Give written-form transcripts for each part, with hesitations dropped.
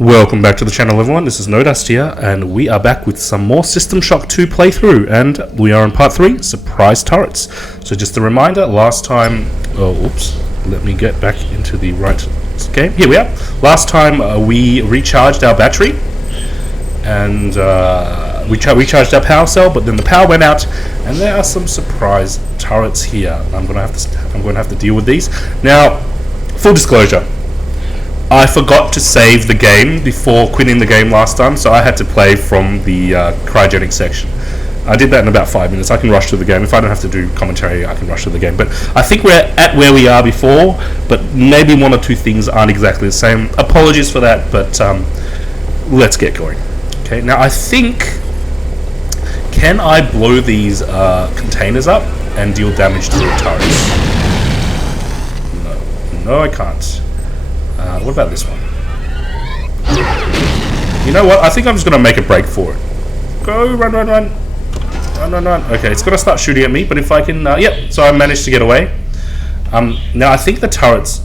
Welcome back to the channel, everyone. This is NoDust here, and we are back with some more System Shock 2 playthrough, and we are on part 3, Surprise Turrets. So just a reminder, last time... let me get back into the right game. Here we are. Last time we recharged our battery, and we recharged our power cell, but then the power went out, and there are some surprise turrets here. I'm going to have to deal with these. Now, full disclosure, I forgot to save the game before quitting the game last time, so I had to play from the Cryogenics section. I did that in about 5 minutes. I can rush through the game. If I don't have to do commentary, I can rush through the game. But I think we're at where we are before, but maybe one or two things aren't exactly the same. Apologies for that, but let's get going. Okay, now I think... Can I blow these containers up and deal damage to the turrets? No, I can't. What about this one? You know what? I think I'm just going to make a break for it. Go, run. Okay, it's going to start shooting at me, but if I can... yep, so I managed to get away. Now, I think the turrets...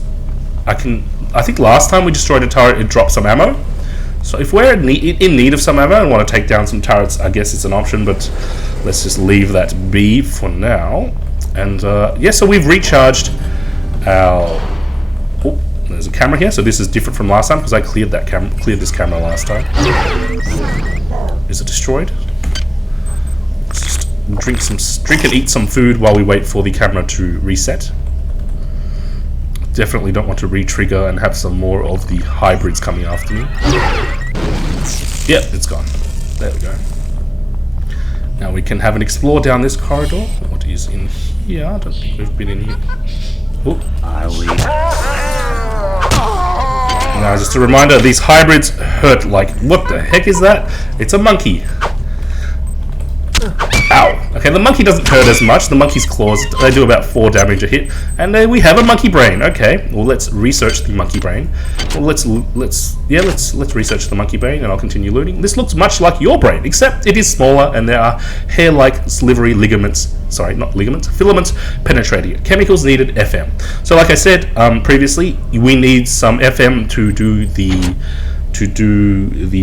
I think last time we destroyed a turret, it dropped some ammo. So if we're in need of some ammo and want to take down some turrets, I guess it's an option, but let's just leave that be for now. And, yeah, so we've recharged our... There's a camera here, so this is different from last time because I cleared this camera last time. Is it destroyed? Let's just drink and eat some food while we wait for the camera to reset. Definitely don't want to re-trigger and have some more of the hybrids coming after me. Yep, it's gone. There we go. Now we can have an explore down this corridor. What is in here? I don't think we've been in here. Now, just a reminder, these hybrids hurt like... What the heck is that? It's a monkey. Ow. Okay, the monkey doesn't hurt as much. The monkey's claws, they do about 4 damage a hit. And we have a monkey brain. Okay, well, let's research the monkey brain. Well, let's research the monkey brain, and I'll continue looting. This looks much like your brain, except it is smaller, and there are hair-like slivery ligaments. Sorry, not ligaments, filaments penetrating it. Chemicals needed FM. So, like I said previously, we need some FM to do the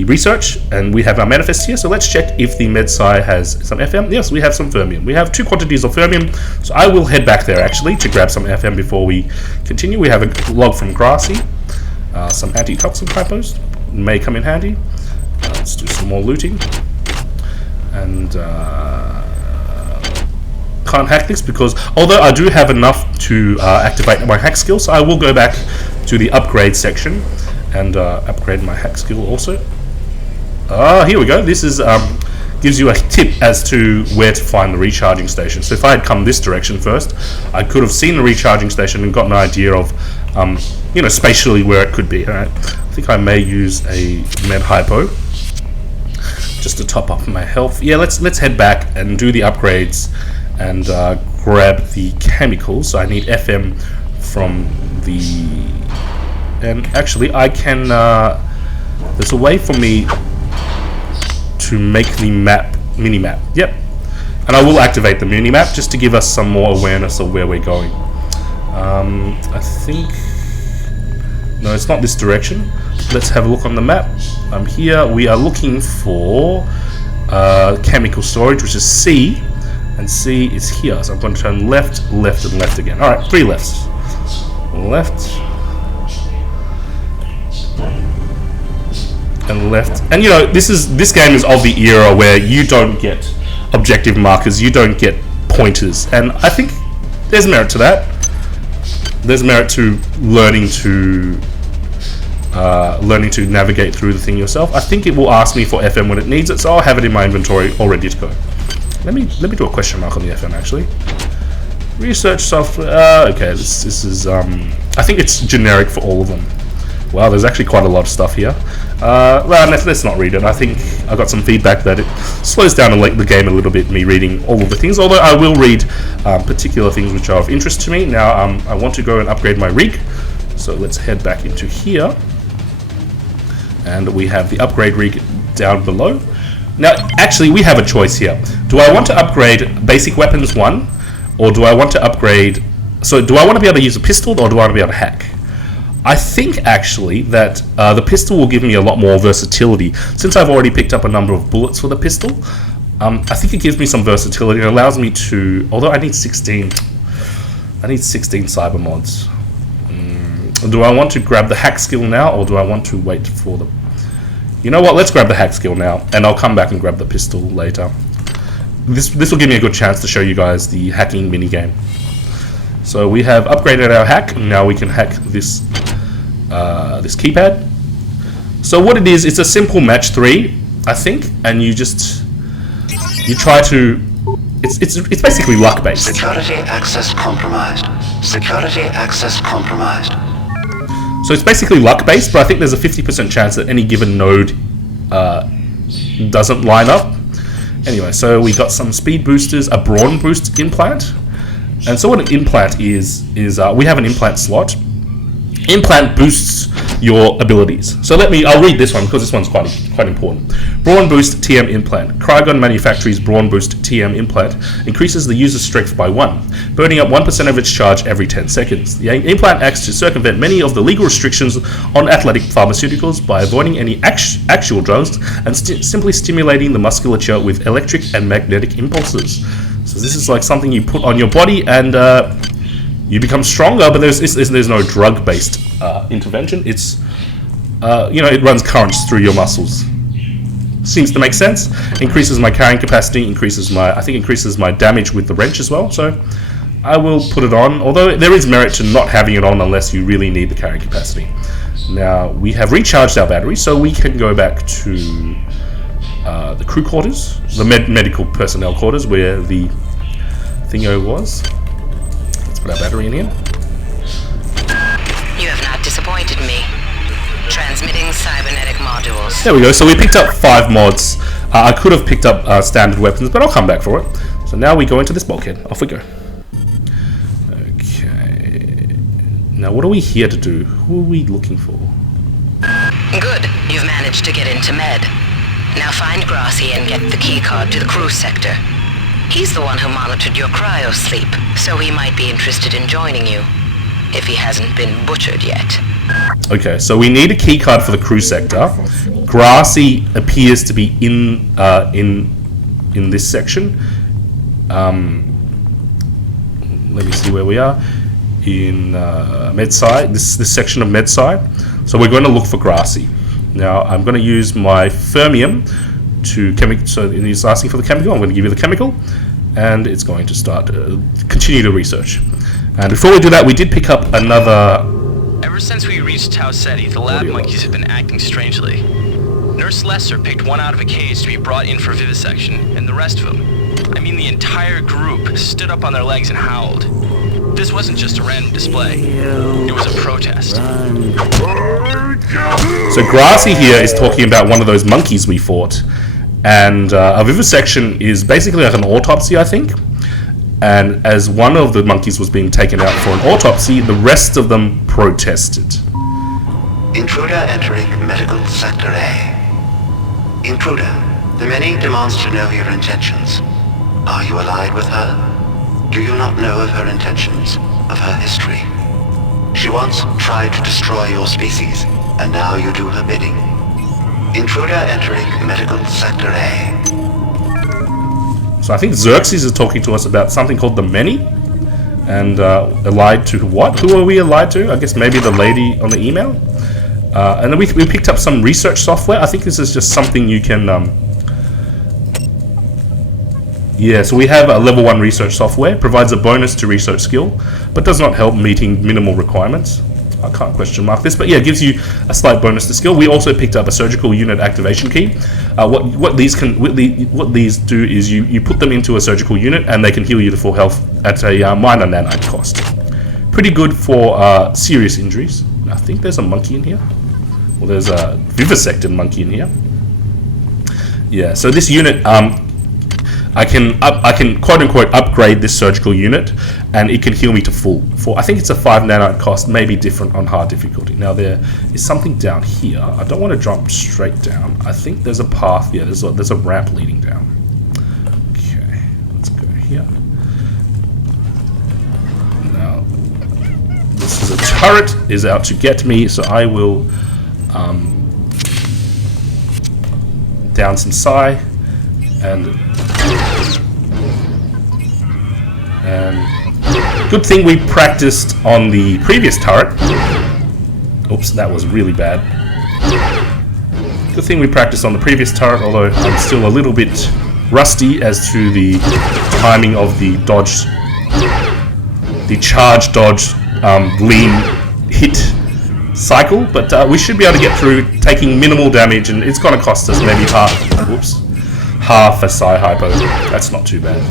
research, and we have our manifest here, so let's check if the MedSci has some FM. Yes, we have some fermium. We have 2 quantities of fermium, so I will head back there actually to grab some FM before we continue. We have a log from Grassy, some antitoxin typos may come in handy. Let's do some more looting, and can't hack this because although I do have enough to activate my hack skill, so I will go back to the upgrade section and upgrade my hack skill also. Here we go. This is gives you a tip as to where to find the recharging station. So if I had come this direction first, I could have seen the recharging station and got an idea of, spatially where it could be. All right. I think I may use a med hypo just to top up my health. Yeah, let's head back and do the upgrades and grab the chemicals. So I need FM from the... And actually, I can... there's a way for me to make the mini-map. Yep. And I will activate the mini-map just to give us some more awareness of where we're going. I think... No, it's not this direction. Let's have a look on the map. Here we are looking for chemical storage, which is C. And C is here. So I'm going to turn left, left, and left again. Alright, 3 lefts. Left... and left, and this game is of the era where you don't get objective markers, you don't get pointers, and I think there's merit to that. There's merit to learning to navigate through the thing yourself. I think it will ask me for FM when it needs it, so I'll have it in my inventory all ready to go. Let me do a question mark on the FM actually. Research software. Okay, this is I think it's generic for all of them. Wow, there's actually quite a lot of stuff here. Well, let's not read it. I think I got some feedback that it slows down the game a little bit, me reading all of the things, although I will read particular things which are of interest to me. Now, I want to go and upgrade my rig, so let's head back into here. And we have the upgrade rig down below. Now, actually, we have a choice here. Do I want to upgrade basic weapons 1, or do I want to upgrade... So, do I want to be able to use a pistol, or do I want to be able to hack? I think actually that the pistol will give me a lot more versatility. Since I've already picked up a number of bullets for the pistol, I think it gives me some versatility. It allows me to, although I need 16 cyber mods. Do I want to grab the hack skill now, or do I want to wait for the... You know what, let's grab the hack skill now, and I'll come back and grab the pistol later. This will give me a good chance to show you guys the hacking minigame. So we have upgraded our hack, and now we can hack this this keypad. So what it is, it's a simple match 3, I think, and you try to... It's basically luck based. Security access compromised. Security access compromised. So it's basically luck based, but I think there's a 50% chance that any given node doesn't line up. Anyway, so we got some speed boosters, a brawn boost implant. And so what an implant is we have an implant slot. Implant boosts your abilities. So I'll read this one because this one's quite important. Brawn Boost TM Implant. Cryogon Manufactory's Brawn Boost TM Implant increases the user's strength by 1, burning up 1% of its charge every 10 seconds. The implant acts to circumvent many of the legal restrictions on athletic pharmaceuticals by avoiding any actual drugs and simply stimulating the musculature with electric and magnetic impulses. So this is like something you put on your body and you become stronger, but there's no drug-based intervention. It's it runs currents through your muscles. Seems to make sense. Increases my carrying capacity. Increases my damage with the wrench as well. So I will put it on. Although there is merit to not having it on unless you really need the carrying capacity. Now we have recharged our battery, so we can go back to the crew quarters, the medical personnel quarters, where the thingo was. Put our battery in here. You have not disappointed me. Transmitting cybernetic modules. There we go. So we picked up 5 mods. I could have picked up standard weapons, but I'll come back for it. So now we go into this bulkhead. Off we go. Okay. Now what are we here to do? Who are we looking for? Good. You've managed to get into Med. Now find Grassi and get the keycard to the cruise sector. He's the one who monitored your cryo sleep, so he might be interested in joining you, if he hasn't been butchered yet. Okay, so we need a keycard for the crew sector. Grassi appears to be in this section. Let me see where we are. In MedSci, this section of MedSci. So we're going to look for Grassi. Now I'm going to use my fermium to chemical. So he's asking for the chemical. I'm going to give you the chemical, and it's going to start continue to research. And before we do that, we did pick up another. Ever since we reached Tau Ceti, the lab monkeys have been acting strangely. Nurse Lesser picked one out of a cage to be brought in for vivisection, and the rest of them, I mean the entire group, stood up on their legs and howled. This wasn't just a random display. It was a protest. So Grassi here is talking about one of those monkeys we fought. And a vivisection is basically like an autopsy, I think. And as one of the monkeys was being taken out for an autopsy, the rest of them protested. Intruder entering medical sector A. Intruder, the many demands to know your intentions. Are you allied with her? Do you not know of her intentions, of her history? She once tried to destroy your species, and now you do her bidding. Intruder entering medical sector A. So I think Xerxes is talking to us about something called the Many, and allied to what? Who are we allied to? I guess maybe the lady on the email. And then we picked up some research software. I think this is just something you can. So we have a level 1 research software. Provides a bonus to research skill, but does not help meeting minimal requirements. I can't question mark this, but yeah, it gives you a slight bonus to skill. We also picked up a surgical unit activation key. What these do is you put them into a surgical unit and they can heal you to full health at a minor nanite cost. Pretty good for serious injuries. I think there's a monkey in here. Well, there's a vivisected monkey in here. Yeah, so this unit, I can quote unquote upgrade this surgical unit, and it can heal me to full. For I think it's a 5 nanite cost, maybe different on hard difficulty. Now there is something down here. I don't want to jump straight down. I think there's a path. Yeah, there's a ramp leading down. Okay, let's go here. Now this is the turret is out to get me, so I will down some psi and good thing we practiced on the previous turret. Oops, that was really bad. Good thing we practiced on the previous turret, although I'm still a little bit rusty as to the timing of the dodge, the charge dodge lean hit cycle, but we should be able to get through taking minimal damage, and it's going to cost us maybe half a psi hypo. That's not too bad.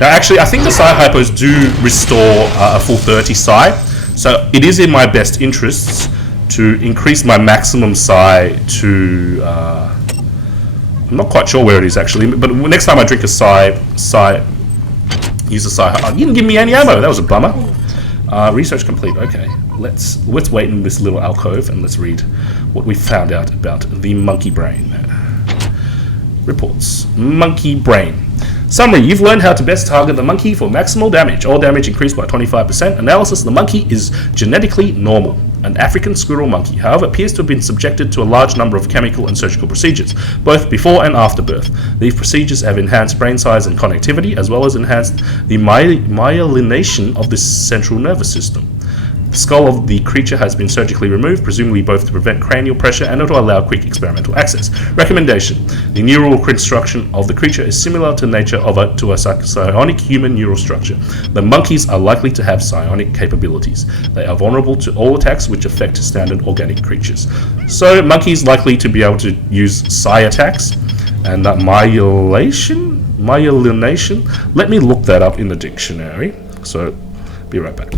Now actually, I think the psi hypos do restore a full 30 psi, so it is in my best interests to increase my maximum psi to I'm not quite sure where it is actually, but next time I drink a use a psi. You didn't give me any ammo. That was a bummer. Research complete. Okay, let's wait in this little alcove and let's read what we found out about the monkey brain. Reports. Monkey brain. Summary, you've learned how to best target the monkey for maximal damage. All damage increased by 25%. Analysis, the monkey is genetically normal. An African squirrel monkey, however, appears to have been subjected to a large number of chemical and surgical procedures, both before and after birth. These procedures have enhanced brain size and connectivity, as well as enhanced the myelination of the central nervous system. The skull of the creature has been surgically removed, presumably both to prevent cranial pressure and to allow quick experimental access. Recommendation. The neural construction of the creature is similar to nature to a psionic human neural structure. The monkeys are likely to have psionic capabilities. They are vulnerable to all attacks which affect standard organic creatures. So monkeys likely to be able to use psi attacks, and myelination? Let me look that up in the dictionary. So, be right back.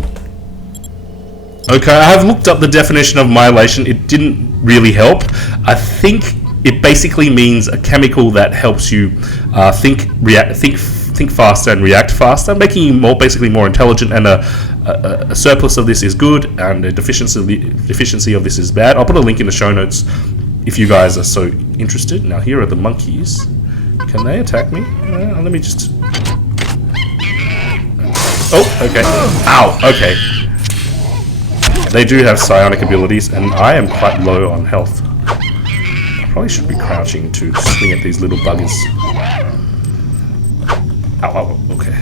Okay, I have looked up the definition of myelination. It didn't really help. I think it basically means a chemical that helps you think faster and react faster, making you basically more intelligent. And a surplus of this is good, and a deficiency of this is bad. I'll put a link in the show notes if you guys are so interested. Now here are the monkeys. Can they attack me? Let me just. Oh, okay. Ow. Okay. They do have psionic abilities, and I am quite low on health. I probably should be crouching to swing at these little buggers. Ow, okay.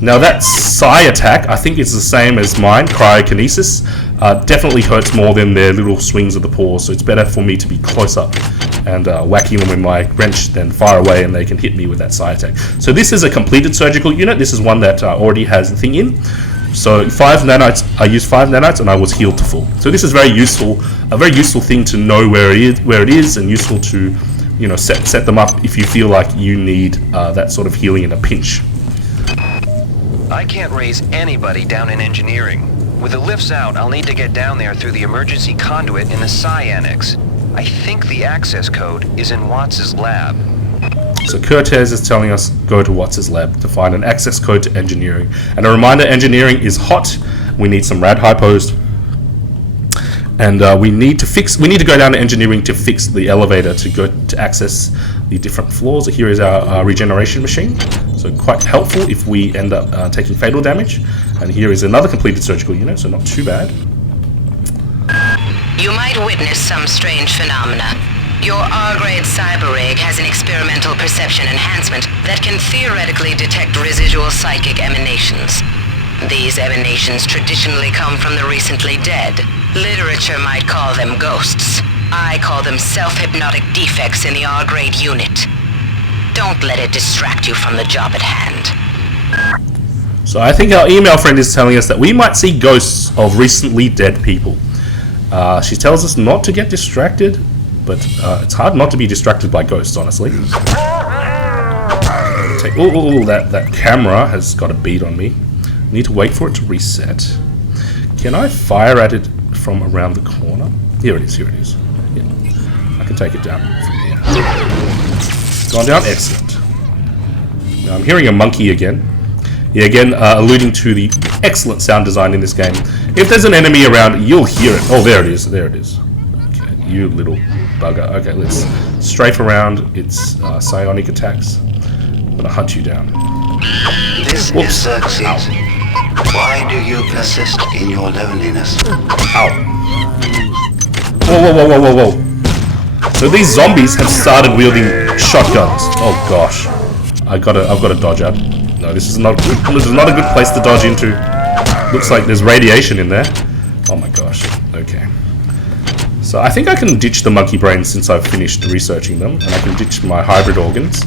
Now that psi attack, I think it's the same as mine, cryokinesis. Definitely hurts more than their little swings of the paws, so it's better for me to be close up and whacking them with my wrench than far away, and they can hit me with that psi attack. So this is a completed surgical unit. This is one that already has the thing in. So 5 nanites, I used 5 nanites and I was healed to full. So this is very useful, a very useful thing to know where it is, and useful to, you know, set them up if you feel like you need that sort of healing in a pinch. I can't raise anybody down in engineering. With the lifts out, I'll need to get down there through the emergency conduit in the Psi Annex. I think the access code is in Watts' lab. So Cortez is telling us go to Watts' lab to find an access code to engineering. And a reminder, engineering is hot. We need some rad hypos. And we need to go down to engineering to fix the elevator to access the different floors. Here is our regeneration machine. So quite helpful if we end up taking fatal damage. And here is another completed surgical unit, so not too bad. You might witness some strange phenomena. Your R-grade cyber rig has an experimental perception enhancement that can theoretically detect residual psychic emanations. These emanations traditionally come from the recently dead. Literature might call them ghosts. I call them self-hypnotic defects in the R-grade unit. Don't let it distract you from the job at hand. So I think our email friend is telling us that we might see ghosts of recently dead people. She tells us not to get distracted, but it's hard not to be distracted by ghosts, honestly. That camera has got a bead on me. Need to wait for it to reset. Can I fire at it from around the corner? Here it is, here it is. Yeah. I can take it down from here. Gone down, excellent. Now I'm hearing a monkey again. Yeah, again, alluding to the excellent sound design in this game. If there's an enemy around, you'll hear it. Oh, there it is, there it is. Okay, you little bugger. Okay, let's strafe around its psionic attacks. I'm gonna hunt you down. This is Xerxes. Why do you persist in your loneliness? Ow. Whoa, whoa, whoa, whoa, whoa, whoa. So these zombies have started wielding shotguns. Oh gosh. I've got to dodge out. No, this is not a good place to dodge into. Looks like there's radiation in there. Oh my gosh. Okay. So I think I can ditch the monkey brains since I've finished researching them, and I can ditch my hybrid organs.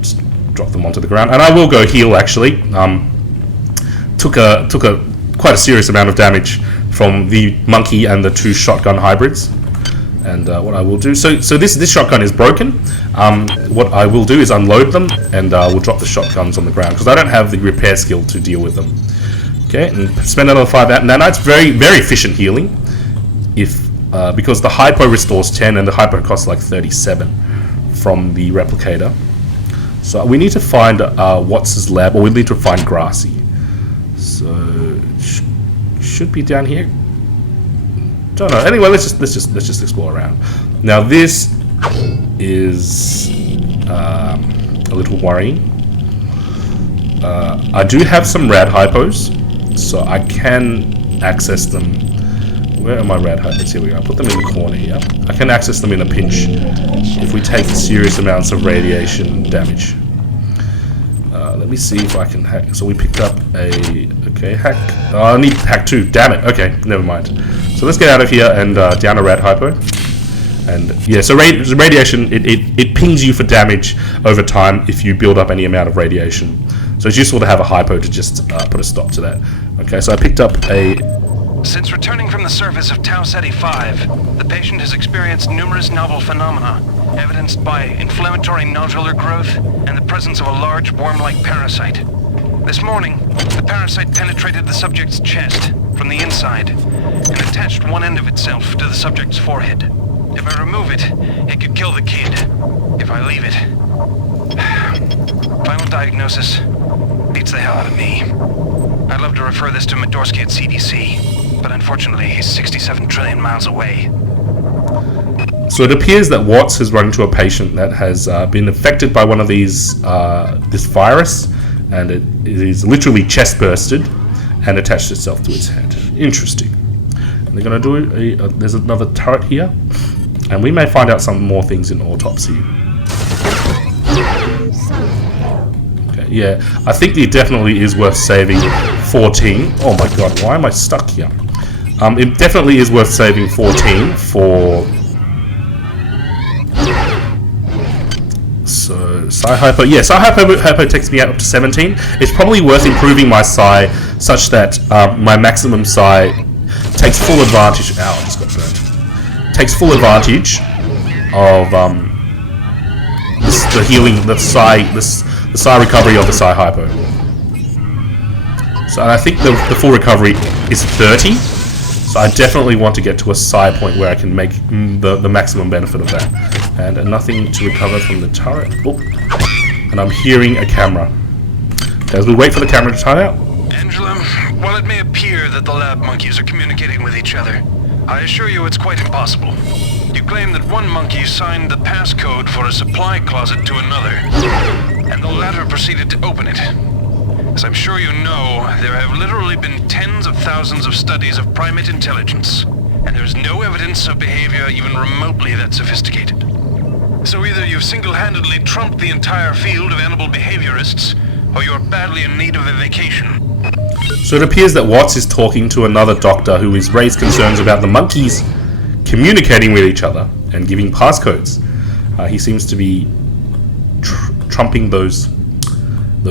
Just drop them onto the ground, and I will go heal. Actually, took quite a serious amount of damage from the monkey and the 2 shotgun hybrids. And what I will do, so this shotgun is broken. What I will do is unload them, and we'll drop the shotguns on the ground because I don't have the repair skill to deal with them. Okay, and spend another 5 out. Now it's very efficient healing, because the hypo restores 10 and the hypo costs like 37 from the replicator. So we need to find Watts' lab, or we need to find Grassy. So should be down here. Don't know. Anyway, let's just explore around. Now this is a little worrying. I do have some rad hypos, so I can access them. Where are my rad hypos? Here we go. I'll put them in the corner here. I can access them in a pinch if we take serious amounts of radiation damage. Let me see if I can hack. So we picked up hack. Oh, I need hack 2. Damn it. Okay, never mind. So let's get out of here and down a rad hypo. And yeah, so radiation, it pings you for damage over time if you build up any amount of radiation. So it's useful to have a hypo to just put a stop to that. Okay, so I picked up a... Since returning from the surface of Tau Ceti 5, the patient has experienced numerous novel phenomena, evidenced by inflammatory nodular growth and the presence of a large worm-like parasite. This morning, the parasite penetrated the subject's chest from the inside and attached one end of itself to the subject's forehead. If I remove it, it could kill the kid. If I leave it... Final diagnosis beats the hell out of me. I'd love to refer this to Medorsky at CDC, but unfortunately he's 67 trillion miles away. So it appears that Watts has run into a patient that has been affected by one of these, this virus, and it is literally chest bursted and attached itself to its head. Interesting. And they're going to do there's another turret here, and we may find out some more things in autopsy. Okay, yeah, I think it definitely is worth saving 14. Oh my god, why am I stuck here? It definitely is worth saving 14 for... So, Psi Hypo... Yeah, Psi Hypo takes me out up to 17. It's probably worth improving my Psi such that my maximum Psi takes full advantage... Ow, I just got burnt. Takes full advantage of the healing, the Psi recovery of the Psi Hypo. So I think the full recovery is 30. So I definitely want to get to a Psi point where I can make the maximum benefit of that. And nothing to recover from the turret. Oh. And I'm hearing a camera. As we wait for the camera to time out. Angela, while it may appear that the lab monkeys are communicating with each other, I assure you it's quite impossible. You claim that one monkey signed the passcode for a supply closet to another, and the latter proceeded to open it. As I'm sure you know, there have literally been tens of thousands of studies of primate intelligence, and there's no evidence of behavior even remotely that sophisticated. So either you've single-handedly trumped the entire field of animal behaviorists, or you're badly in need of a vacation. So it appears that Watts is talking to another doctor who has raised concerns about the monkeys communicating with each other and giving passcodes. He seems to be trumping those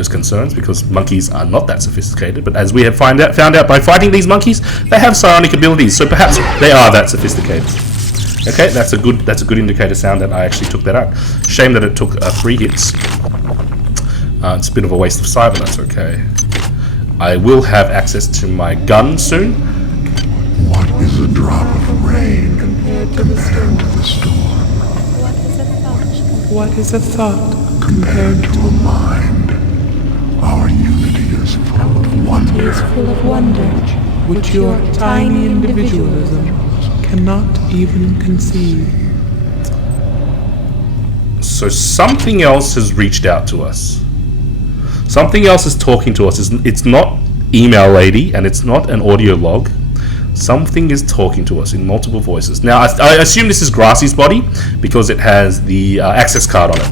concerns because monkeys are not that sophisticated, but as we have found out by fighting these monkeys, they have psionic abilities, so perhaps they are that sophisticated. Okay, that's a good indicator sound that I actually took that out. Shame that it took 3 hits. It's a bit of a waste of psi, but that's okay. I will have access to my gun soon. What is a drop of rain compared to the storm? What is a thought compared To a mind. Our unity is full of wonder. full of wonder, which your tiny individualism cannot even conceive? So something else has reached out to us. Something else is talking to us. It's not email lady, and it's not an audio log. Something is talking to us in multiple voices. Now, I assume this is Grassy's body because it has the access card on it.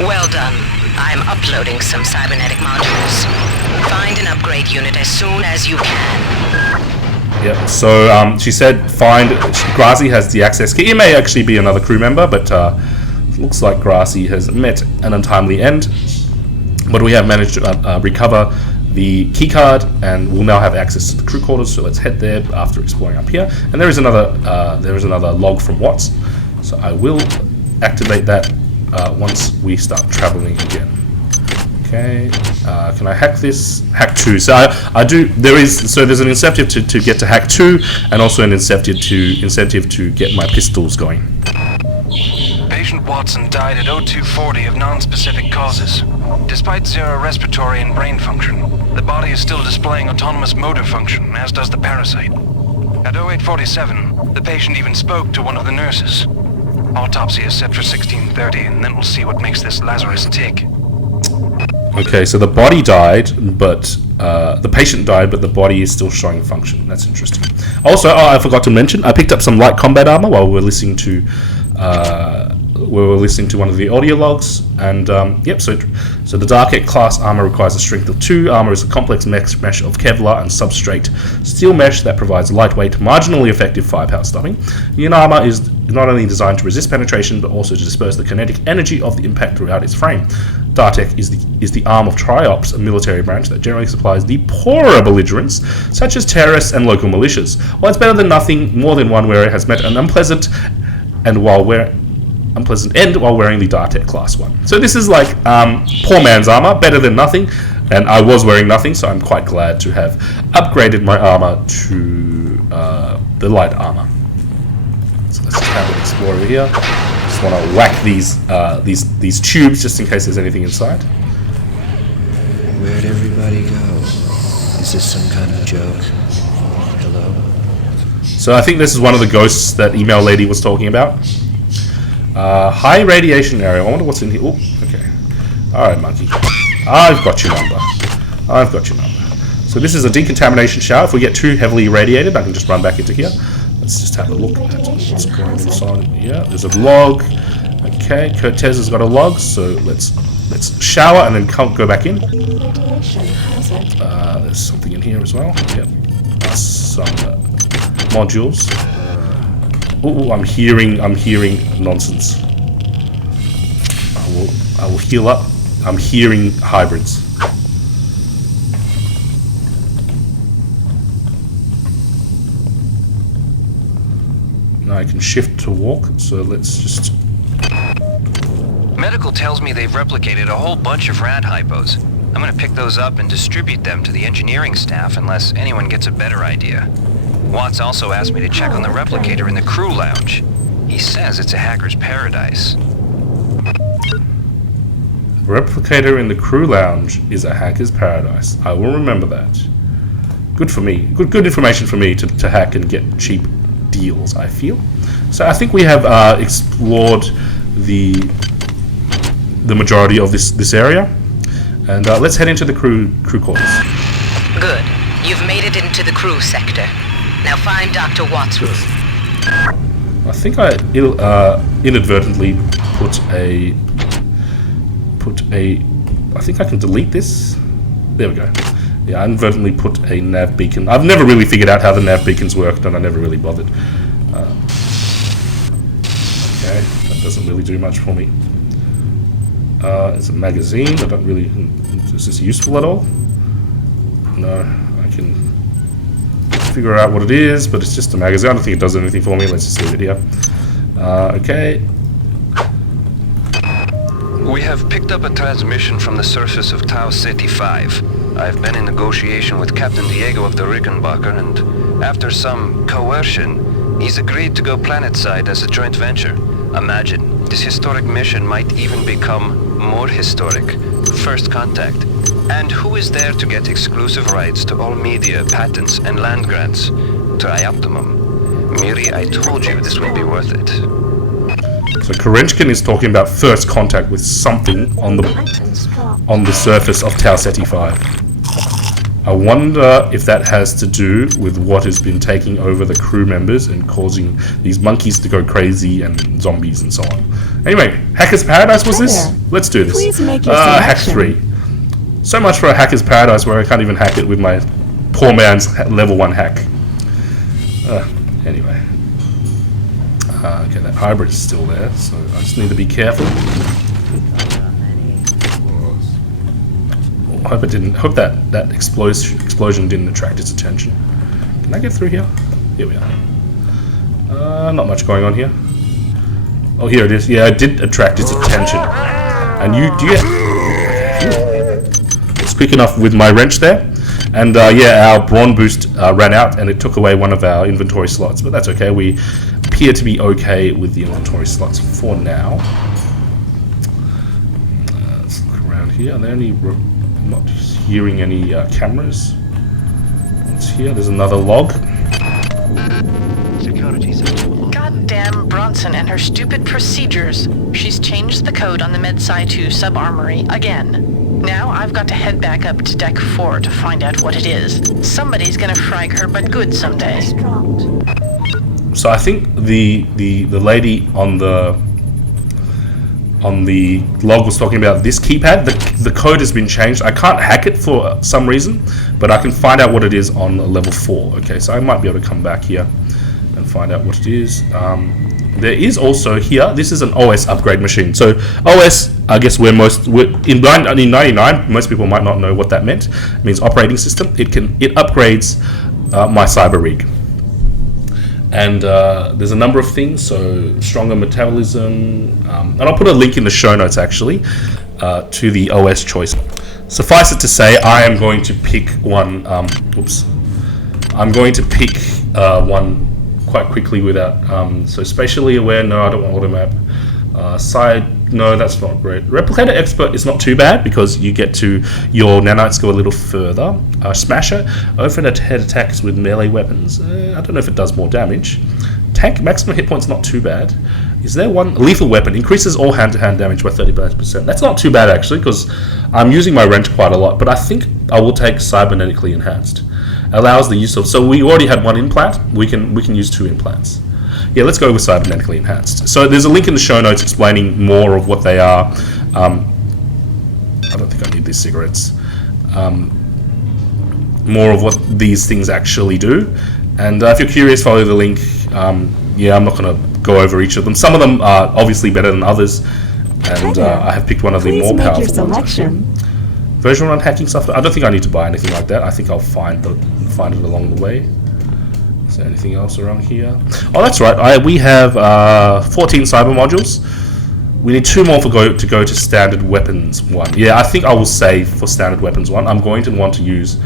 Well done. I'm uploading some cybernetic modules. Find an upgrade unit as soon as you can. Yeah, so she said Grassy has the access key. It may actually be another crew member, but it looks like Grassy has met an untimely end. But we have managed to recover the keycard, and we'll now have access to the crew quarters. So let's head there after exploring up here. And there is another log from Watts. So I will activate that once we start traveling again. Okay, can I hack this? Hack 2. So I do. There's an incentive to get to hack 2, and also an incentive to get my pistols going. Patient Watson died at 0240 of non-specific causes. Despite zero respiratory and brain function, the body is still displaying autonomous motor function, as does the parasite. At 0847, the patient even spoke to one of the nurses. Autopsy is set for 1630, and then we'll see what makes this Lazarus tick. Okay, so the body died, but the patient died, but the body is still showing function. That's interesting. Also, I forgot to mention, I picked up some light combat armor while we were listening to one of the audio logs, and yep. So the Dark class armor requires a strength of 2. Armor is a complex mesh of Kevlar and substrate steel mesh that provides lightweight, marginally effective firepower stuffing. The armor is not only designed to resist penetration, but also to disperse the kinetic energy of the impact throughout its frame. Dartec is the arm of Triops, a military branch that generally supplies the poorer belligerents, such as terrorists and local militias. While it's better than nothing, more than one wearer has met an unpleasant end while wearing the Dartec class 1. So this is like poor man's armor, better than nothing, and I was wearing nothing, so I'm quite glad to have upgraded my armor to the light armor. So let's just have an explorer here. Just want to whack these tubes just in case there's anything inside. Where'd everybody go? Is this some kind of joke? Hello? So I think this is one of the ghosts that email lady was talking about. High radiation area. I wonder what's in here. Oh, okay. Alright, monkey. I've got your number. So this is a decontamination shower. If we get too heavily irradiated, I can just run back into here. Let's just have a look at what's going inside. Yeah, there's a log. Okay, Cortez has got a log, so let's shower and then go back in. There's something in here as well. Yep. Some modules. Oh, I'm hearing nonsense. I will heal up. I'm hearing hybrids. Now I can shift to walk, so let's just... Medical tells me they've replicated a whole bunch of rad hypos. I'm gonna pick those up and distribute them to the engineering staff unless anyone gets a better idea. Watts also asked me to check on the replicator in the crew lounge. He says it's a hacker's paradise. Replicator in the crew lounge is a hacker's paradise. I will remember that. Good for me. Good information for me to hack and get cheap deals, I feel. So I think we have explored the majority of this area, and let's head into the crew quarters. Good. You've made it into the crew sector. Now find Dr. Watts' room. I think I inadvertently put a. I think I can delete this. There we go. Yeah, I inadvertently put a nav beacon. I've never really figured out how the nav beacons worked, and I never really bothered. Okay, that doesn't really do much for me. It's a magazine. I don't really... Is this useful at all? No, I can figure out what it is, but it's just a magazine. I don't think it does anything for me. Let's just leave it here. Okay. We have picked up a transmission from the surface of Tau Ceti 5. I've been in negotiation with Captain Diego of the Rickenbacker, and after some coercion, he's agreed to go planetside as a joint venture. Imagine, this historic mission might even become more historic. First contact. And who is there to get exclusive rights to all media, patents, and land grants? Trioptimum. Miri, I told you this will be worth it. So Korenchkin is talking about first contact with something on the surface of Tau Ceti 5. I wonder if that has to do with what has been taking over the crew members and causing these monkeys to go crazy and zombies and so on. Anyway, Hacker's Paradise was this? Let's do this. Please make your Hack selection. 3. So much for a Hacker's Paradise where I can't even hack it with my poor man's level 1 hack. Anyway. Okay, that hybrid is still there, so I just need to be careful. I hope that explosion didn't attract its attention. Can I get through here? Here we are. Not much going on here. Oh, here it is. Yeah, it did attract its attention. And it's quick enough with my wrench there. And yeah, our brawn boost ran out and it took away one of our inventory slots, but that's okay. We appear to be okay with the inventory slots for now. Let's look around here. Are there any? I'm not hearing any cameras. What's here? There's another log. Goddamn Bronson and her stupid procedures. She's changed the code on the MedSci 2 sub-armory again. Now I've got to head back up to Deck 4 to find out what it is. Somebody's gonna frag her, but good someday. So I think the lady on the log was talking about this keypad. The code has been changed. I can't hack it for some reason, but I can find out what it is on level 4. Okay, so I might be able to come back here and find out what it is. There is also here, this is an OS upgrade machine. So OS, I guess in 99, most people might not know what that meant. It means operating system. It upgrades my cyber rig. And there's a number of things, so stronger metabolism, and I'll put a link in the show notes actually to the OS choice. Suffice it to say, I am going to pick one. I'm going to pick one quite quickly without. So spatially aware, no, I don't want automap. Side, no, that's not great. Replicator expert is not too bad because you get to your nanites go a little further. Smasher, overhead attacks with melee weapons. I don't know if it does more damage. Tank maximum hit points not too bad. Is there one? Lethal weapon increases all hand-to-hand damage by 30%. That's not too bad actually because I'm using my wrench quite a lot. But I think I will take cybernetically enhanced. Allows the use of. So we already had one implant. We can use 2 implants. Yeah, let's go with cybernetically enhanced. So there's a link in the show notes explaining more of what they are. I don't think I need these cigarettes. More of what these things actually do. And if you're curious, follow the link. Yeah, I'm not going to go over each of them. Some of them are obviously better than others. And I have picked one of the more powerful ones. Actually. Version 1 hacking software. I don't think I need to buy anything like that. I think I'll find it along the way. Is there anything else around here? Oh, that's right. We have 14 cyber modules. We need 2 more to go to standard weapons 1. Yeah, I think I will save for standard weapons 1. I'm going to want to use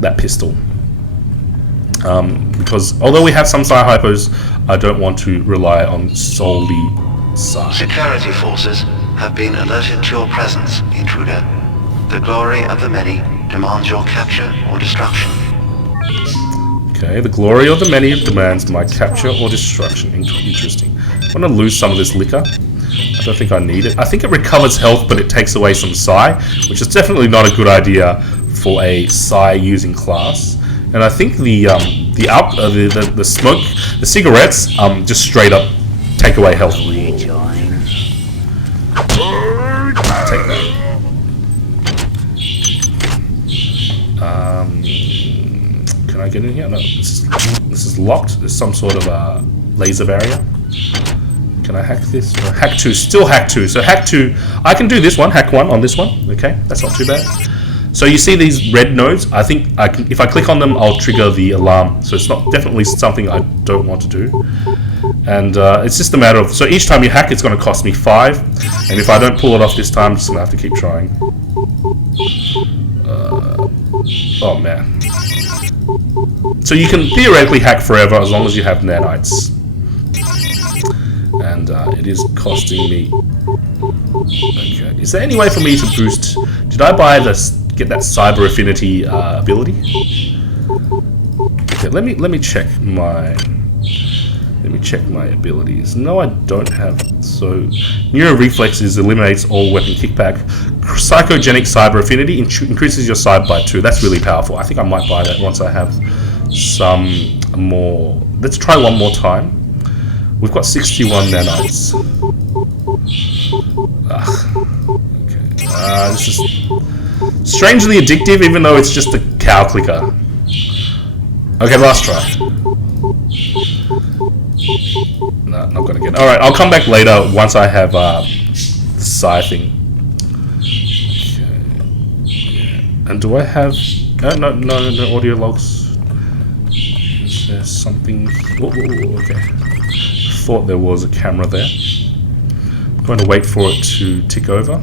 that pistol. Because although we have some psi hypos, I don't want to rely on solely psi. Security forces have been alerted to your presence, intruder. The glory of the many demands your capture or destruction. Okay, the glory of the many demands my capture or destruction. Interesting. I'm going to lose some of this liquor. I don't think I need it. I think it recovers health, but it takes away some psi, which is definitely not a good idea for a psi using class. And I think the smoke, the cigarettes, just straight up take away health. Take that. Can I get in here? No, this is locked. There's some sort of laser barrier. Can I hack this? No, hack 2, still hack 2. So hack 2, I can do this one, hack 1 on this one. Okay, that's not too bad. So you see these red nodes? I think I can, if I click on them, I'll trigger the alarm. So it's not definitely something I don't want to do. And it's just a matter of, so each time you hack, it's going to cost me 5. And if I don't pull it off this time, I'm just going to have to keep trying. Oh man. So you can theoretically hack forever as long as you have nanites. And it is costing me. Okay. Is there any way for me to boost? Did I buy this? Get that cyber affinity ability? Okay, let me check my Let me check my abilities. No, I don't have. So, Neuro Reflexes eliminates all weapon kickback. Cryogenics Cyber Affinity increases your cyber by 2. That's really powerful. I think I might buy that once I have some more. Let's try one more time. We've got 61 nanites. Okay. This is strangely addictive, even though it's just a cow clicker. Okay, last try. No, not gonna get it. Alright, I'll come back later once I have the psi thing. Okay. Yeah. And do I have... No audio logs. Is there something... okay. Thought there was a camera there. I'm going to wait for it to tick over. I'm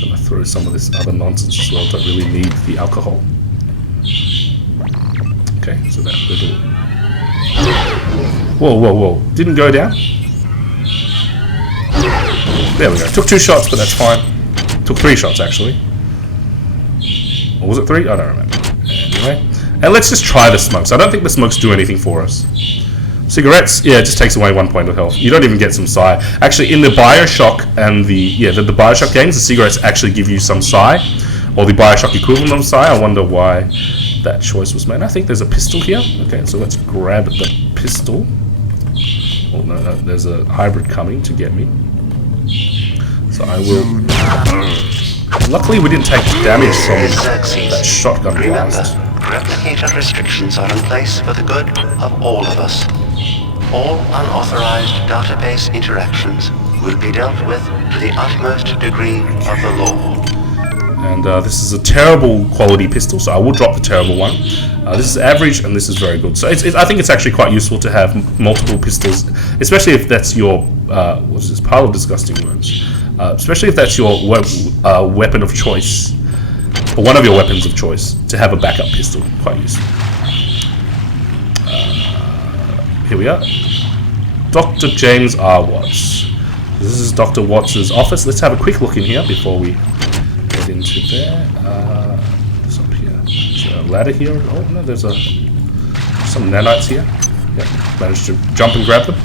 going to throw some of this other nonsense as well. Don't really need the alcohol. Okay, so that little... Whoa. Didn't go down? There we go. Took 2 shots, but that's fine. Took 3 shots, actually. Or was it 3? I don't remember. Anyway. And let's just try the smokes. I don't think the smokes do anything for us. Cigarettes, yeah, it just takes away 1 point of health. You don't even get some psi. Actually, in the Bioshock and the Bioshock games, the cigarettes actually give you some psi, or the Bioshock equivalent of psi. I wonder why that choice was made. I think there's a pistol here. Okay, so let's grab the pistol. Oh no, there's a hybrid coming to get me. So I will. Luckily, we didn't take damage from that shotgun blast. Replicator restrictions are in place for the good of all of us. All unauthorized database interactions will be dealt with to the utmost degree of the law. And this is a terrible quality pistol, so I will drop the terrible one. This is average, and this is very good. So I think it's actually quite useful to have multiple pistols, especially if that's your what's this pile of disgusting words. Especially if that's your weapon of choice, or one of your weapons of choice, to have a backup pistol. Quite useful. Here we are. Dr. James R. Watts. This is Dr. Watts' office. Let's have a quick look in here before we get into there. What's up here? Is there a ladder here? Oh no, there's some nanites here. Yep, managed to jump and grab them.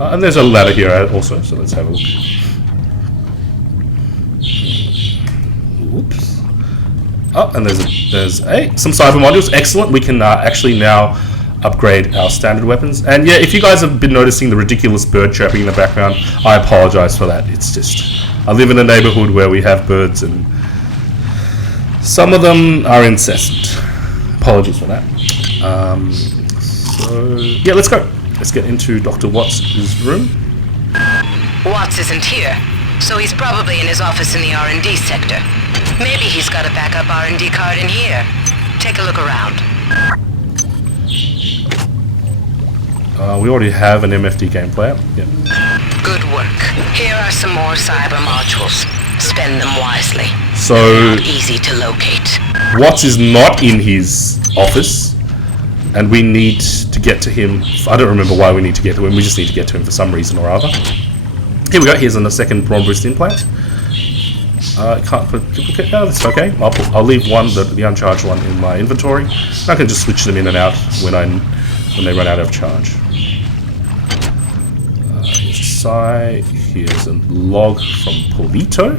And there's a ladder here also, so let's have a look. Whoops. Oh, and there's some cyber modules. Excellent. We can actually now upgrade our standard weapons. And yeah, if you guys have been noticing the ridiculous bird chirping in the background, I apologize for that. It's just, I live in a neighborhood where we have birds, and some of them are incessant. Apologies for that. So yeah, let's go. Let's get into Dr. Watts' room. Watts isn't here, so he's probably in his office in the R&D sector. Maybe he's got a backup R&D card in here. Take a look around. We already have an MFD game player. Yep. Good work. Here are some more cyber modules. Spend them wisely. So they're not easy to locate. Watts is not in his office, and we need to get to him. I don't remember why we need to get to him. We just need to get to him for some reason or other. Here we go. Here's a second brawn boost implant. I can't put duplicate. No, that's okay. I'll leave one, the uncharged one, in my inventory. I can just switch them in and out when they run out of charge. Here's a psi. Here's a log from Polito.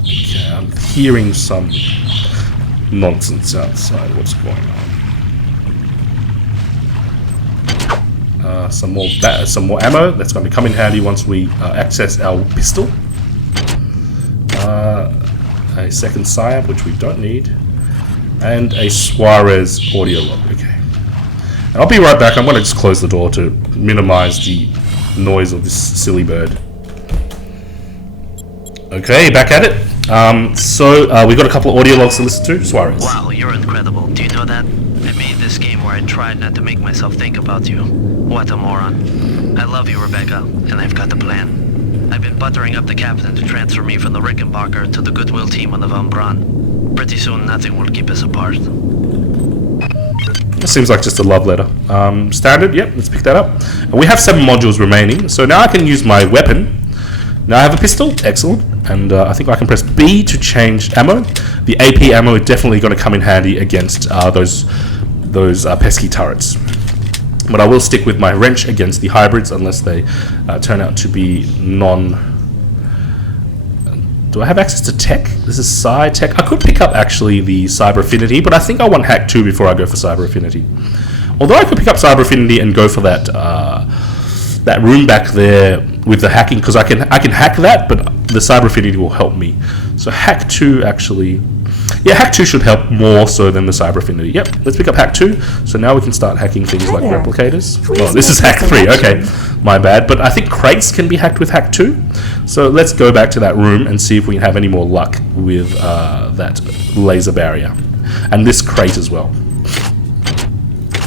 Okay, I'm hearing some nonsense outside. What's going on? Some more ammo. That's going to come in handy once we access our pistol. A second PSYOP, which we don't need, and a Suarez audio log. Okay, and I'll be right back. I'm going to just close the door to minimize the noise of this silly bird. Okay, back at it. We've got a couple of audio logs to listen to. Suarez. Wow, you're incredible. Do you know that? I made this game where I tried not to make myself think about you. What a moron. I love you, Rebecca, and I've got the plan. I've been buttering up the captain to transfer me from the Rickenbacker to the Goodwill team on the Von Braun. Pretty soon, nothing will keep us apart. This seems like just a love letter. Standard, yep, let's pick that up. And we have 7 modules remaining, so now I can use my weapon. Now I have a pistol, excellent, and I think I can press B to change ammo. The AP ammo is definitely going to come in handy against those pesky turrets. But I will stick with my wrench against the hybrids unless they turn out to be Do I have access to tech? This is Psi Tech. I could pick up actually the Cyber Affinity, but I think I want Hack 2 before I go for Cyber Affinity. Although I could pick up Cyber Affinity and go for that that room back there with the hacking, because I can hack that, but the Cyber Affinity will help me. So Hack 2 actually... Yeah, Hack 2 should help more so than the Cyber Affinity. Yep, let's pick up Hack 2. So now we can start hacking things like replicators. Oh, this is Hack 3, okay. My bad. But I think crates can be hacked with Hack 2. So let's go back to that room and see if we can have any more luck with that laser barrier. And this crate as well.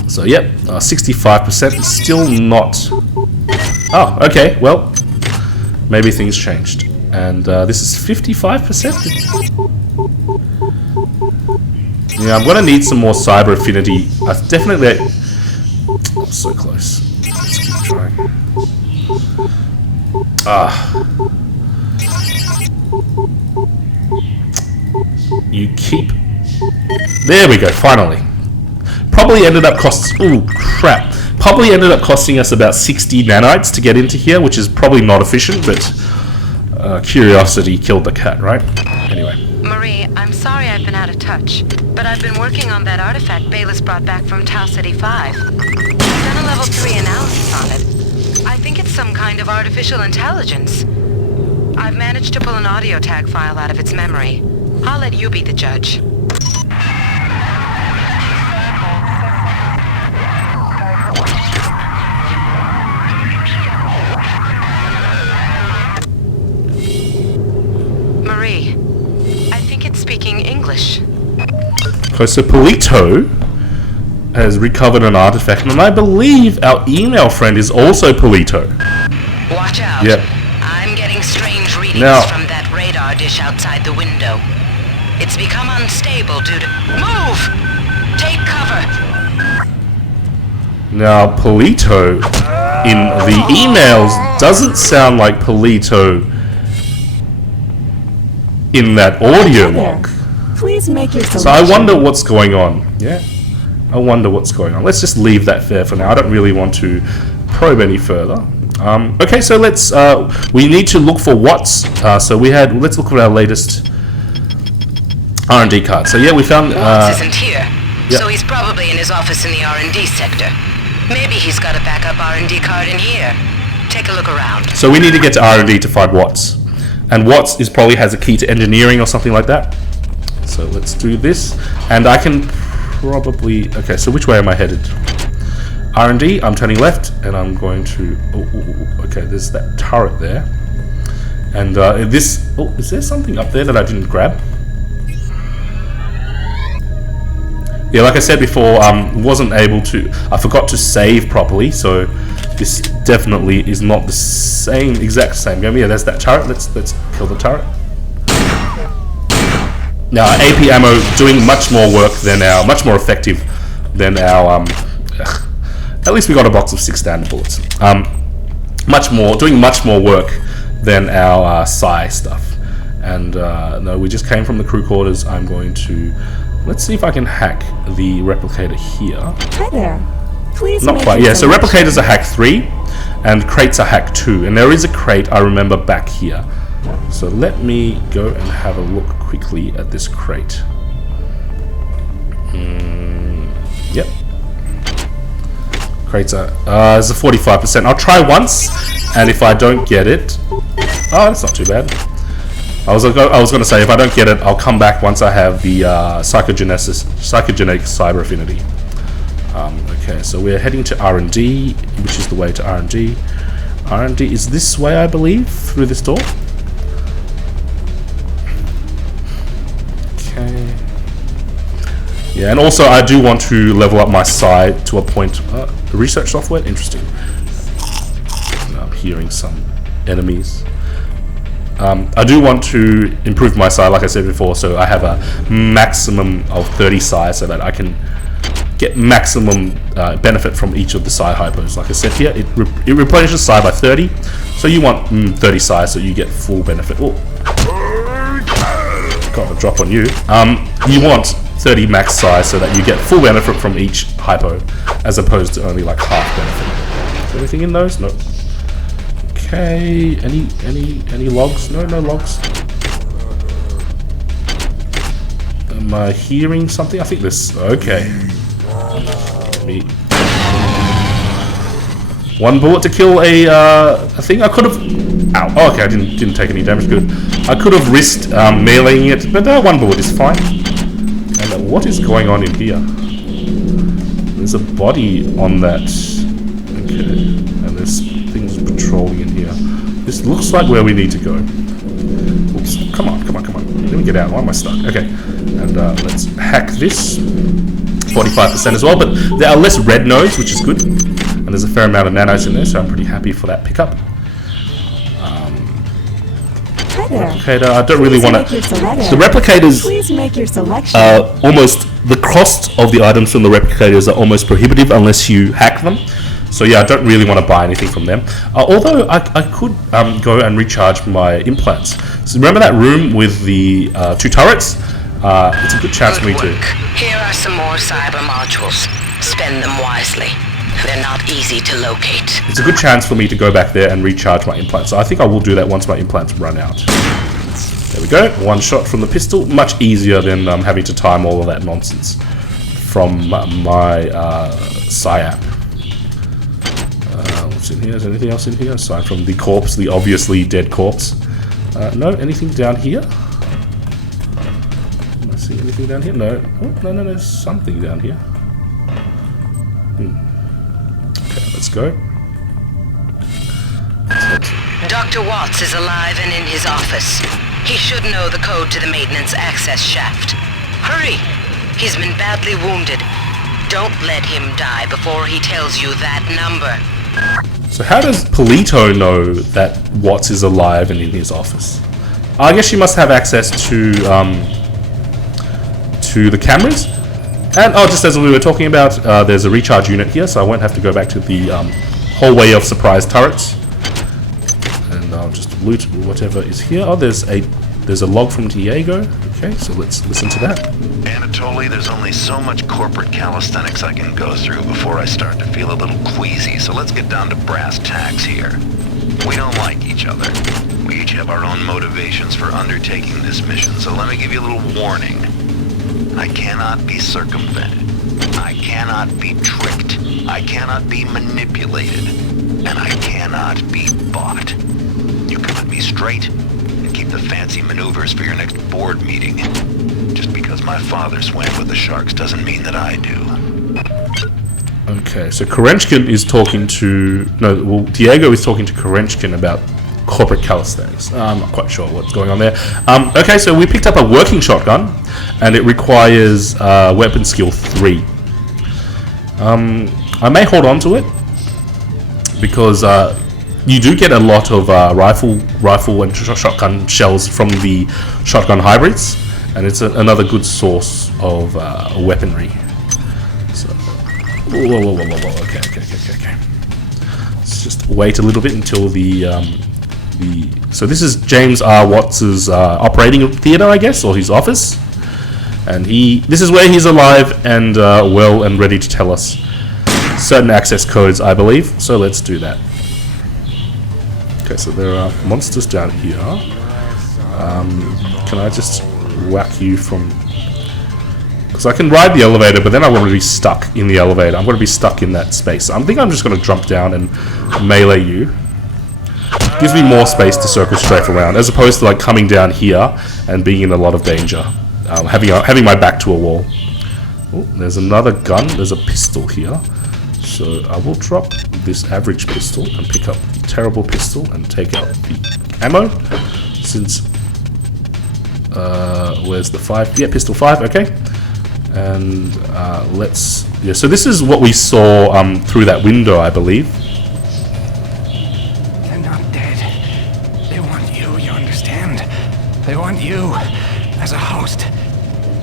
So yep, 65% is still not... Oh, okay, well, maybe things changed. And this is 55%? Yeah, I'm going to need some more Cyber Affinity. I've definitely... Oh, so close. Let's keep trying. You keep... There we go, finally. Probably ended up Ooh, crap. Probably ended up costing us about 60 nanites to get into here, which is probably not efficient, but curiosity killed the cat, right? Anyway. Marie, I'm sorry I've been out of touch, but I've been working on that artifact Bayless brought back from Tau City 5. I've done a level 3 analysis on it. I think it's some kind of artificial intelligence. I've managed to pull an audio tag file out of its memory. I'll let you be the judge. Marie, I think it's speaking English. Okay, so Polito has recovered an artifact, and I believe our email friend is also Polito. Watch out. Yep. I'm getting strange readings from that radar dish outside the window. It's become unstable due to... Move! Take cover! Now, Polito in the emails doesn't sound like Polito in that audio log. Please make your selection. So I wonder what's going on. Yeah, I wonder what's going on. Let's just leave that there for now. I don't really want to probe any further. Okay, so let's. We need to look for Watts. So we had. Let's look at our latest R&D card. So yeah, we found. Watts isn't here, yep. So he's probably in his office in the R&D sector. Maybe he's got a backup R&D card in here. Take a look around. So we need to get to R&D to find Watts. And Watts is probably has a key to engineering or something like that. So let's do this. And I can probably... Okay, so which way am I headed? R&D, I'm turning left, and I'm going to... okay, there's that turret there. And this... Oh, is there something up there that I didn't grab? Yeah, like I said before, wasn't able to... I forgot to save properly, so this definitely is not the same, exact same game. Yeah, there's that turret. Let's kill the turret. Now, AP ammo doing much more work than our... Much more effective than our... at least we got a box of 6 standard bullets. Doing much more work than our Psi stuff. And no, we just came from the crew quarters. I'm going to... Let's see if I can hack the replicator here. Hi there. Please. Not quite. Yeah, so replicators are hack 3, and crates are hack 2. And there is a crate I remember back here. So let me go and have a look quickly at this crate. Yep. Crates are... there's a 45%. I'll try once, and if I don't get it... Oh, that's not too bad. I was going to say, if I don't get it, I'll come back once I have the psychogenic cyber affinity. Okay, so we're heading to R&D, which is the way to R&D. R&D is this way, I believe, through this door. Okay. Yeah, and also I do want to level up my Psi to a point. Research software, interesting. I'm hearing some enemies. I do want to improve my Psi, like I said before, so I have a maximum of 30 Psi so that I can get maximum benefit from each of the Psi hypos. Like I said here, it replenishes Psi by 30, so you want 30 Psi so you get full benefit. Oh, got a drop on you. You want 30 max size so that you get full benefit from each hypo, as opposed to only like half benefit. Is there anything in those? No. Okay. Any logs? No logs. Am I hearing something? I think this. Okay. One bullet to kill a thing. I could have. Ow. Oh, okay, I didn't take any damage. Good. I could have risked meleeing it, but one bullet is fine. And what is going on in here? There's a body on that. Okay. And there's things patrolling in here. This looks like where we need to go. Oops. Come on. Let me get out. Why am I stuck? Okay. And let's hack this. 45% as well, but there are less red nodes, which is good. And there's a fair amount of nanos in there, so I'm pretty happy for that pickup. Replicator, I don't really want to. The replicators, almost the cost of the items from the replicators are almost prohibitive unless you hack them. So yeah, I don't really want to buy anything from them. Although I could go and recharge my implants. So remember that room with the 2 turrets? It's a good chance for me to. Here are some more cyber modules. Spend them wisely. They're not easy to locate. It's a good chance for me to go back there and recharge my implants. So I think I will do that once my implants run out. There we go. 1 shot from the pistol. Much easier than having to time all of that nonsense from my SciAp. What's in here? Is there anything else in here aside from the corpse, the obviously dead corpse? No. Anything down here? Can I see anything down here? No. Oh, no. There's something down here. Okay, let's go. Dr. Watts is alive and in his office. He should know the code to the maintenance access shaft. Hurry! He's been badly wounded. Don't let him die before he tells you that number. So how does Polito know that Watts is alive and in his office? I guess she must have access to the cameras. And just as we were talking about, there's a recharge unit here, so I won't have to go back to the hallway of surprise turrets. And I'll just loot whatever is here. Oh, there's a log from Diego. Okay, so let's listen to that. Anatoly, there's only so much corporate calisthenics I can go through before I start to feel a little queasy, so let's get down to brass tacks here. We don't like each other. We each have our own motivations for undertaking this mission, so let me give you a little warning. I cannot be circumvented. I cannot be tricked. I cannot be manipulated. And I cannot be bought. You come at me straight and keep the fancy maneuvers for your next board meeting. Just because my father swam with the sharks doesn't mean that I do. Okay, so Korenchkin is talking to... No, well, Diego is talking to Korenchkin about corporate calisthenics. I'm not quite sure what's going on there. Okay, so we picked up a working shotgun, and it requires weapon skill 3. I may hold on to it, because you do get a lot of rifle and shotgun shells from the shotgun hybrids, and it's another good source of weaponry. So, whoa. Okay. Let's just wait a little bit until so this is James R. Watts's operating theater, I guess, or his office, and this is where he's alive and well and ready to tell us certain access codes, I believe. So let's do that. Okay, so there are monsters down here. Can I just whack you from... Because I can ride the elevator, but then I want to be stuck in the elevator. I'm going to be stuck in that space. I think I'm just going to jump down and melee you. Gives me more space to circle strafe around, as opposed to like coming down here and being in a lot of danger. Having my back to a wall. Oh, there's another gun. There's a pistol here. So I will drop this average pistol and pick up the terrible pistol and take out the ammo. Since... where's the 5? Yeah, pistol 5, okay. And let's... Yeah, so this is what we saw through that window, I believe. They're not dead. They want you, you understand? They want you as a host.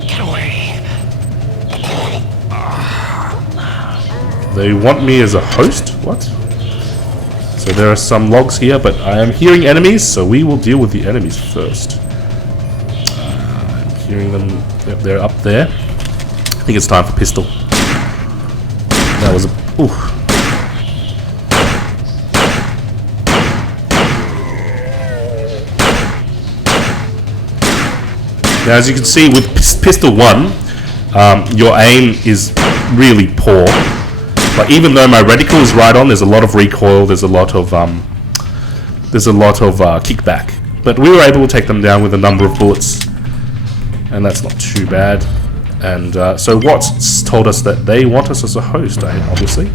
Get away. They want me as a host? What? So there are some logs here, but I am hearing enemies, so we will deal with the enemies first. I'm hearing them. Yep, they're up there. I think it's time for pistol. That was a... Ooh. Now, as you can see with pistol 1, your aim is really poor. But even though my reticle is right on, there's a lot of recoil. There's a lot of kickback. But we were able to take them down with a number of bullets, and that's not too bad. And so Watts told us that they want us as a host. Obviously,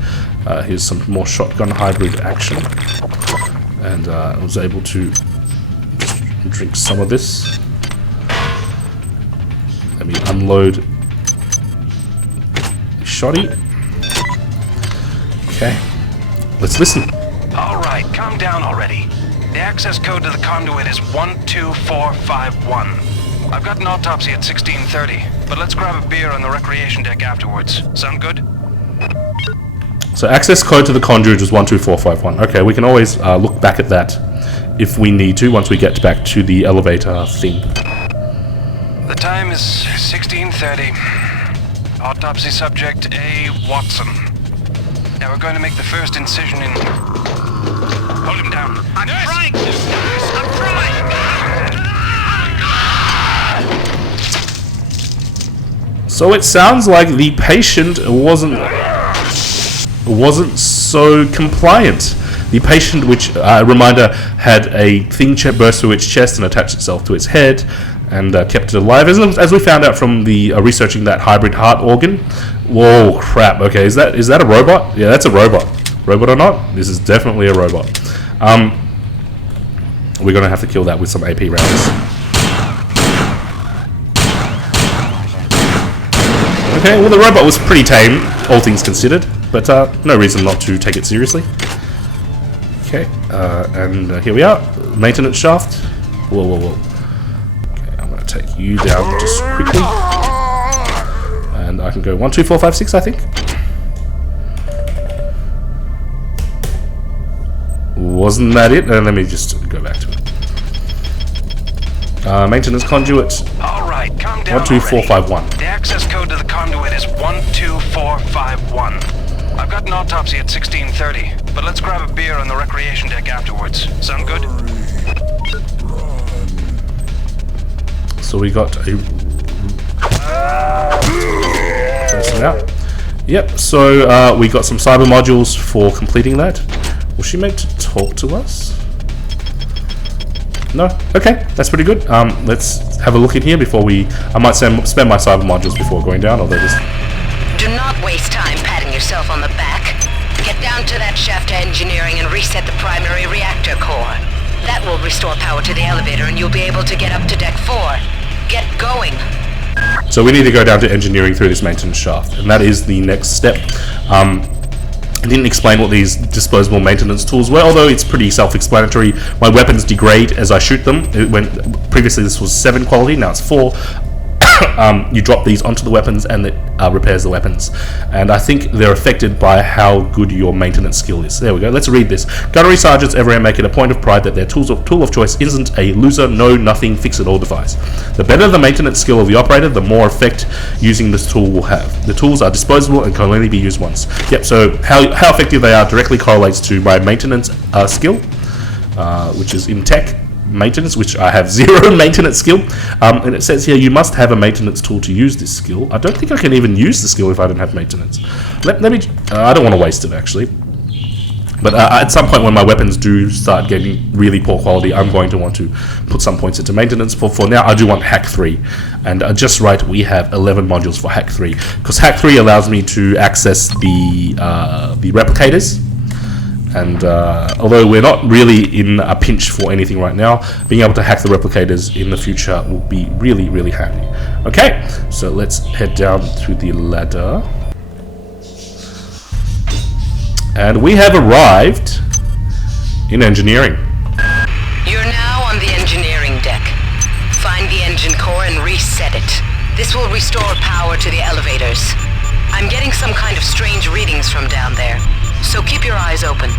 here's some more shotgun hybrid action, and I was able to drink some of this. Let me unload shoddy. Okay, let's listen. All right, calm down already. The access code to the conduit is 12451. I've got an autopsy at 16:30, but let's grab a beer on the recreation deck afterwards. Sound good? So access code to the conduit is 12451. Okay, we can always look back at that if we need to once we get back to the elevator thing. The time is 16:30. Autopsy subject A. Watson. Now we're going to make the first incision in... Hold him down. I'm trying to! I'm trying! So it sounds like the patient wasn't so compliant. The patient, which, reminder, had a thing burst through its chest and attached itself to its head, and kept it alive. As we found out from the researching that hybrid heart organ. Whoa, crap. Okay, is that a robot? Yeah, that's a robot. Robot or not? This is definitely a robot. We're gonna have to kill that with some AP rounds. Okay, well the robot was pretty tame, all things considered, but no reason not to take it seriously. Okay, and here we are, maintenance shaft. Whoa, whoa, whoa. Take you down just quickly, and I can go 1, 2, 4, 5, 6. I think. Wasn't that it? Let me just go back to it. Maintenance conduit. All right, calm down. 1, 2, 4, 5, 1. The access code to the conduit is 12451. I've got an autopsy at 16:30, but let's grab a beer on the recreation deck afterwards. Sound good? So we got a person out. Yep, so we got some cyber modules for completing that. Was she meant to talk to us? No? Okay, that's pretty good. Let's have a look in here before I might spend my cyber modules before going down, although this... Do not waste time patting yourself on the back. Get down to that shaft to engineering and reset the primary reactor core. That will restore power to the elevator and you'll be able to get up to deck 4. Get going. So we need to go down to engineering through this maintenance shaft, and that is the next step. I didn't explain what these disposable maintenance tools were, although it's pretty self-explanatory. My weapons degrade as I shoot them. Previously this was 7 quality, now it's 4. You drop these onto the weapons and it repairs the weapons. And I think they're affected by how good your maintenance skill is. There we go, let's read this. Gunnery sergeants everywhere make it a point of pride that their tool of choice isn't a loser, no, nothing, fix-it-all device. The better the maintenance skill of the operator, the more effect using this tool will have. The tools are disposable and can only be used once. Yep, so how effective they are directly correlates to my maintenance skill, which is in tech. Maintenance, which I have 0 maintenance skill, and it says here you must have a maintenance tool to use this skill. I don't think I can even use the skill if I don't have maintenance. Let me I don't want to waste it actually, but at some point when my weapons do start getting really poor quality, I'm going to want to put some points into maintenance. For now I do want hack 3, and just right, we have 11 modules for hack 3, because hack 3 allows me to access the replicators. And although we're not really in a pinch for anything right now, being able to hack the replicators in the future will be really, really handy. Okay, so let's head down to the ladder. And we have arrived in engineering. You're now on the engineering deck. Find the engine core and reset it. This will restore power to the elevators. I'm getting some kind of strange readings from down there, so keep your eyes open.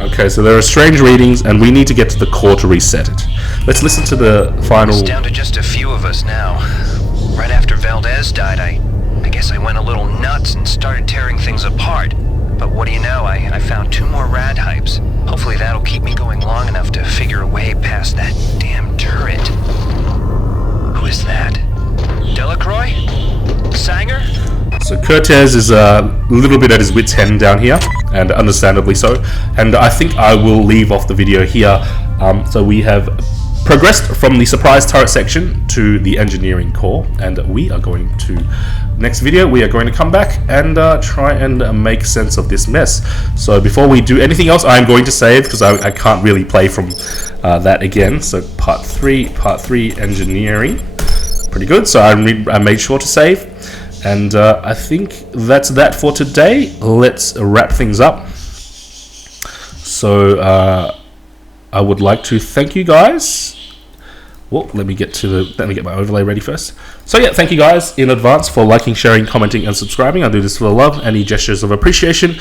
Okay, so there are strange readings, and we need to get to the core to reset it. Let's listen to the final... It's down to just a few of us now. Right after Valdez died, I guess I went a little nuts and started tearing things apart. But what do you know, I found 2 more rad hypes. Hopefully that'll keep me going long enough to figure a way past that damn turret. Who is that? Delacroix? Sanger? So Cortez is a little bit at his wit's end down here, and understandably so. And I think I will leave off the video here. So we have progressed from the surprise turret section to the engineering core, and we are going to, next video, we are going to come back and try and make sense of this mess. So before we do anything else, I'm going to save, because I can't really play from that again. So part 3 engineering, pretty good. So I made sure to save, and I think that's that for today. Let's wrap things up. So I would like to thank you guys. Well, let me get my overlay ready first. So yeah, thank you guys in advance for liking, sharing, commenting, and subscribing. I do this for the love. Any gestures of appreciation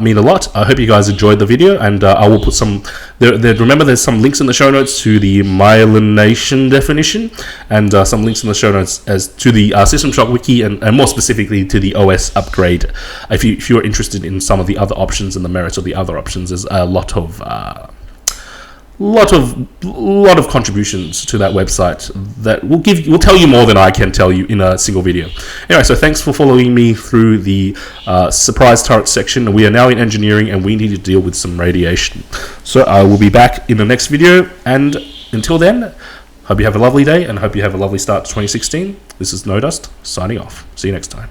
mean a lot. I hope you guys enjoyed the video, and I will put some. Remember, there's some links in the show notes to the myelination definition, and some links in the show notes as to the System Shock wiki, and more specifically to the OS upgrade. If you're interested in some of the other options and the merits of the other options, there's a lot of contributions to that website that will tell you more than I can tell you in a single video. Anyway, so thanks for following me through the surprise turret section. We are now in engineering, and we need to deal with some radiation. So I will be back in the next video, and until then, hope you have a lovely day, and hope you have a lovely start to 2016. This is NoDust signing off. See you next time.